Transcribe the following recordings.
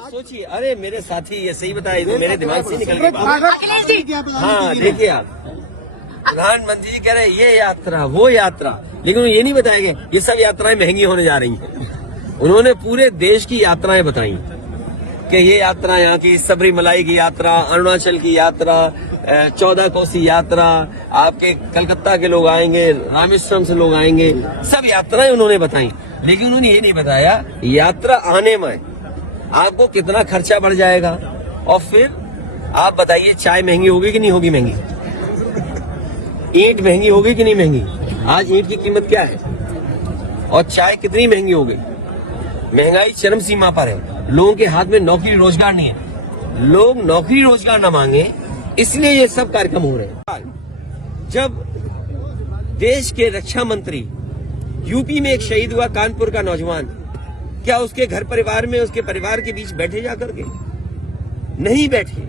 तो सोचिए, अरे मेरे साथी ये सही बताए, तो मेरे दिमाग से निकल गई बात। हाँ देखिए आप, प्रधानमंत्री जी कह रहे ये यात्रा वो यात्रा, लेकिन ये नहीं बताएंगे ये सब यात्राएं महंगी होने जा रही हैं। उन्होंने पूरे देश की यात्राएं बताई कि ये यात्रा यहाँ की सबरीमलाई की यात्रा, अरुणाचल की यात्रा, 14 कोसी यात्रा, आपके कलकत्ता के लोग आएंगे, रामेश्वरम से लोग आएंगे, सब यात्राएं उन्होंने बताई। लेकिन उन्होंने ये नहीं बताया यात्रा आने में आपको कितना खर्चा बढ़ जाएगा। और फिर आप बताइए चाय महंगी होगी कि नहीं होगी महंगी, ईंट महंगी होगी कि नहीं महंगी। आज ईंट की कीमत क्या है और चाय कितनी महंगी हो गई। महंगाई चरम सीमा पर है, लोगों के हाथ में नौकरी रोजगार नहीं है, लोग नौकरी रोजगार न मांगे, इसलिए ये सब कार्यक्रम हो रहे हैं। जब देश के रक्षा मंत्री, यूपी में एक शहीद हुआ कानपुर का नौजवान, क्या उसके घर परिवार में उसके परिवार के बीच बैठे जाकर के? नहीं बैठे।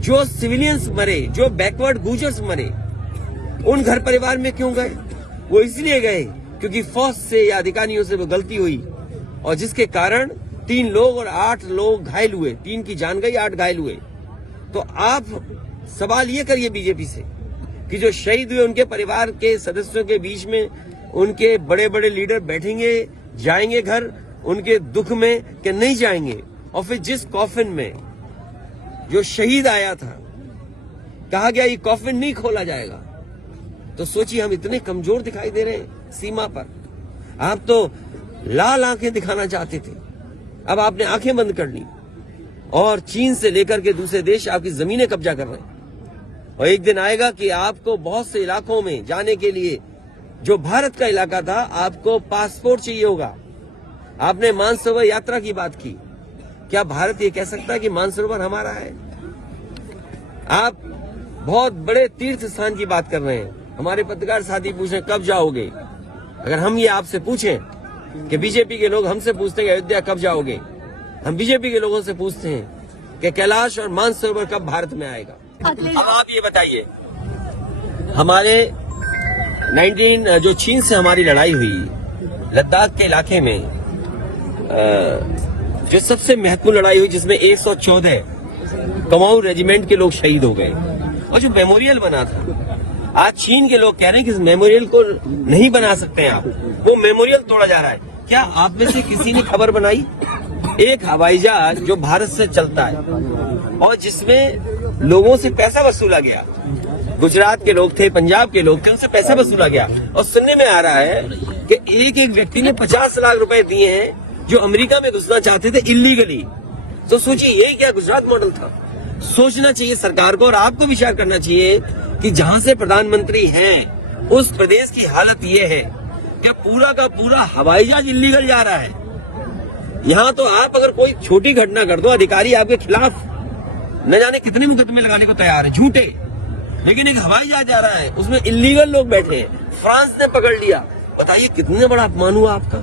जो सिविलियंस मरे, जो बैकवर्ड गुजर्स मरे, उन घर परिवार में क्यों गए? वो इसलिए गए क्योंकि फौज से या अधिकारियों से वो गलती हुई और जिसके कारण 3 लोग और 8 लोग घायल हुए, 3 की जान गई, 8 घायल हुए। तो आप सवाल ये करिए बीजेपी से कि जो शहीद हुए उनके परिवार के सदस्यों के बीच में उनके बड़े बड़े लीडर बैठेंगे, जाएंगे घर उनके दुख में कि नहीं जाएंगे? और फिर जिस कॉफिन में जो शहीद आया था कहा गया ये कॉफिन नहीं खोला जाएगा, तो सोचिए हम इतने कमजोर दिखाई दे रहे हैं सीमा पर। आप तो लाल आंखें दिखाना चाहते थे, अब आपने आंखें बंद कर ली और चीन से लेकर के दूसरे देश आपकी जमीनें कब्जा कर रहे हैं। और एक दिन आएगा कि आपको बहुत से इलाकों में जाने के लिए, जो भारत का इलाका था, आपको पासपोर्ट चाहिए होगा। आपने मानसरोवर यात्रा की बात की, क्या भारत ये कह सकता है कि मानसरोवर हमारा है? आप बहुत बड़े तीर्थ स्थान की बात कर रहे हैं। हमारे पत्रकार साथी पूछे कब जाओगे। अगर हम ये आपसे पूछें कि बीजेपी के लोग हमसे पूछते हैं अयोध्या कब जाओगे, हम बीजेपी के लोगों से पूछते हैं कि कैलाश और मानसरोवर कब भारत में आएगा। अब आप ये बताइए, हमारे 19 जो चीन से हमारी लड़ाई हुई लद्दाख के इलाके में, जो सबसे महत्वपूर्ण लड़ाई हुई जिसमें 114 कुमाऊं रेजिमेंट के लोग शहीद हो गए, और जो मेमोरियल बना था, आज चीन के लोग कह रहे हैं कि इस मेमोरियल को नहीं बना सकते हैं आप, वो मेमोरियल तोड़ा जा रहा है। क्या आप में से किसी ने खबर बनाई? एक हवाई जहाज जो भारत से चलता है और जिसमें लोगों से पैसा वसूला गया, गुजरात के लोग थे, पंजाब के लोग थे, उनसे पैसा वसूला गया, और सुनने में आ रहा है कि एक एक व्यक्ति ने 50 लाख रुपए दिए हैं जो अमेरिका में घुसना चाहते थे इलीगली। तो सोचिए यही क्या गुजरात मॉडल था? सोचना चाहिए सरकार को और आपको विचार करना चाहिए कि जहां से प्रधानमंत्री हैं उस प्रदेश की हालत ये है कि पूरा का पूरा हवाई जहाज इलीगल जा रहा है। यहाँ तो आप अगर कोई छोटी घटना कर दो, अधिकारी आपके खिलाफ न जाने कितने मुकदमे लगाने को तैयार है, झूठे। लेकिन एक हवाई जहाज जा रहा है, उसमें इलीगल लोग बैठे हैं, फ्रांस ने पकड़ लिया। बताइए कितने बड़ा अपमान हुआ आपका।